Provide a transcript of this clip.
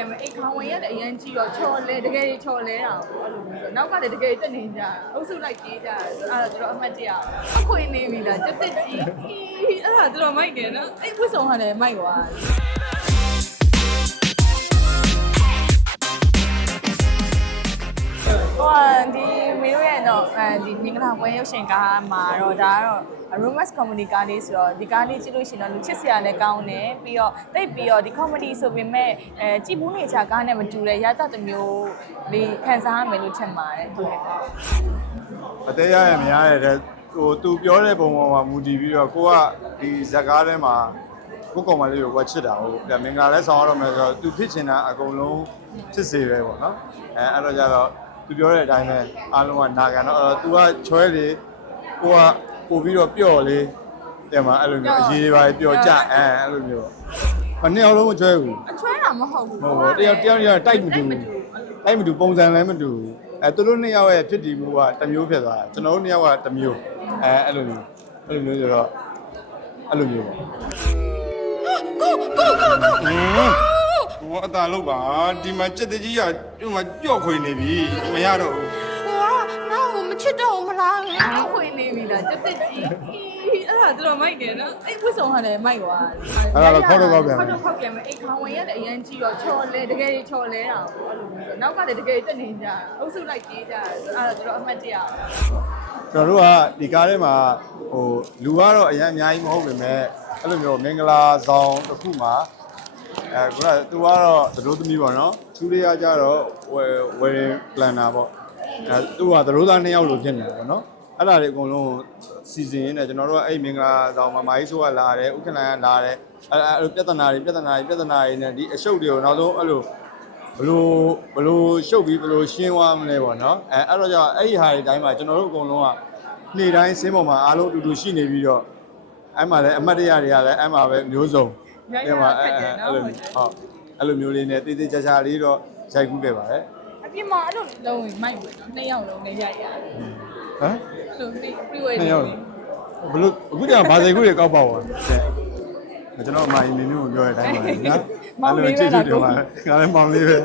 ပြန်မယ်အိတ်ခေါင်းဝင်ရတဲ့အရင်ကြီးတော့ချော်လဲတကယ်ချော်လဲတာပေါ့အဲ့လိုမျိုးဆိုနောက်ကလည်းတကယ်တက်နေကြတာအုပ်စုလိုက်ပြေးကြတာဆိုအဲ့ဒါကျွန်တော်အမှတ်တရအခွင့်နေပြီလားတက်တက်ကြီးအဲ့ဒါကျွန်တော်မိုက်တယ်နော်အဲ့ဝစ်ဆောင်ဟာလည်းမိုက်သွားဟို တို့ရဲ့တော့အဲဒီမင်္ဂလာပွဲရုပ်ရှင်ကားမှာတော့ဒါကတော့ Romance Comedy ကားလေးဆိုတော့ဒီကားလေးကြည့်လို့ရှိရင်တော့လူချစ်စရာလည်းကောင်းတယ်ပြီးတော့တိတ်ပြီးတော့ဒီ comedy ဆိုပေမဲ့အဲကြည်မှုနေချာကားနဲ့မတူတဲ့ရတတစ်မျိုးလေးခံစားရမယ်လို့ထင်ပါတယ်ဟုတ်ကဲ့အသေးရရမရရတဲ့ဟိုသူပြောတဲ့ပုံပေါ်မှာမူတည်ပြီးတော့ကိုကဒီဇက်ကားထဲမှာကိုကောင်မလေးကိုဝတ်ချစ်တာဟုတ်ဒါမင်္ဂလာလဲဆောင်ရတော့မယ်ဆိုတော့သူဖြစ်ချင်တာအကုန်လုံးဖြစ်စေပဲပေါ့နော်အဲအဲ့တော့ကြတော့ သူပြောတဲ့အတိုင်းပဲအားလုံးကနာခံတော့အဲ့တော့ तू ကချွဲလေကိုကပို့ပြီးတော့ပျော့လေတဲ့မှာအဲ့လိုမျိုးအရေးပါပျော့ကြအဲအဲ့လိုမျိုးပေါ့မနှစ်အောင်လုံးမချွဲဘူးအချွဲတာမဟုတ်ဘူးဟုတ်ပါတယောက်တယောက်တယောက်တိုက်မတူဘူးတိုက်မတူပုံစံလည်းမတူဘူးအဲသူတို့နှစ်ယောက်ရဲ့ဖြစ်တည်မှုကတစ်မျိုးဖြစ်သွားတာကျွန်တော်တို့နှစ်ယောက်ကတစ်မျိုးအဲအဲ့လိုမျိုးအဲ့လိုမျိုးဆိုတော့အဲ့လိုမျိုးပေါ့ကိုကိုကိုကို ဟိုအတားလို့ပါဒီမှာစက်တကြီးကဒီမှာကြော့ခွေနေပြီမရတော့ဘူးဟိုကငါ့ကိုမချစ်တော့ဘူးမလားအခွင့်နေပြီလားတက်တက်ကြီးအဲ့ဒါကျွန်တော်မိုက်တယ်နော်အဲ့ဝစ်ဆောင်ဟာလည်းမိုက်သွားအဲ့ဒါတော့ခေါက်တော့ခေါက်ပြန်ခေါမယ်က်တော့ခေါက်ပြန်မယ်အိတ်ခေါင်းဝင်ရတဲ့အရင်ကြီးတော့ချော်လဲတကယ်ချော်လဲတာပေါ့အဲ့လိုမျိုးဆိုနောက်ကလည်းတကယ်တက်နေကြတာအုပ်စုလိုက်ပြေးကြတာဆိုအဲ့ဒါကျွန်တော်အမှတ်တရကျွန်တော်တို့ကဒီကားထဲမှာဟိုလူကတော့အရင်အများကြီးမဟုတ်ပေမဲ့အဲ့လိုမျိုးမင်္ဂလာဆောင်တစ်ခုမှာ အဲခုနကသူကတော့သတို့သမီးပေါ့နော်သူလေးကကြတော့ဝယ်ဝယ်ပလန်နာပေါ့အဲသူကသတို့သားနှစ်ယောက်လိုဖြစ်နေတယ်ပေါ့နော်အဲ့ဒါတွေအကုန်လုံးစီစဉ်ရင်းနဲ့ကျွန်တော်တို့ကအဲ့မင်္ဂလာဆောင်မှာမာကြီးဆိုးကလာတယ်ဥက္ကဋ္ဌကလာတယ်အဲ့အဲ့လိုပြဿနာတွေပြဿနာတွေပြဿနာတွေနဲ့ဒီအရှုပ်တွေကိုနောက်ဆုံးအဲ့လိုဘလို့ဘလို့ရှုပ်ပြီးဘလို့ရှင်းသွားမလဲပေါ့နော်အဲအဲ့တော့ကြောင့်အဲ့ဒီဟာတွေတိုင်းမှာကျွန်တော်တို့အကုန်လုံးကနေ့တိုင်းစင်းပေါ်မှာအားလုံးအတူတူရှိနေပြီးတော့အဲ့မှာလည်းအမတ်တရတွေကလည်းအဲ့မှာပဲမျိုးစုံ အဲ့မှာအဲ့အဲ့လိုဟုတ်အဲ့လိုမျိုးလေးနဲ့တေးသေးချာချာလေးတော့ရိုက်ကူးခဲ့ပါတယ်အပြင်မှာအဲ့လိုလုံးဝင်မိုက်ဘူးနော်နှစ်ယောက်လုံးနေရရတယ်ဟမ်အဲ့လိုပြီးပြီးဝဲနှစ်နေယောက်ဘလို့အခုတည်းကဘာစိတ်ကူးတွေကောက်ပါသွားကျွန်တော်အမအင်းနေမျိုးကိုပြောတဲ့အတိုင်းပါနော်အဲ့လိုချစ်ချစ်တယ်ပါငါလည်းမောင်လေးပဲ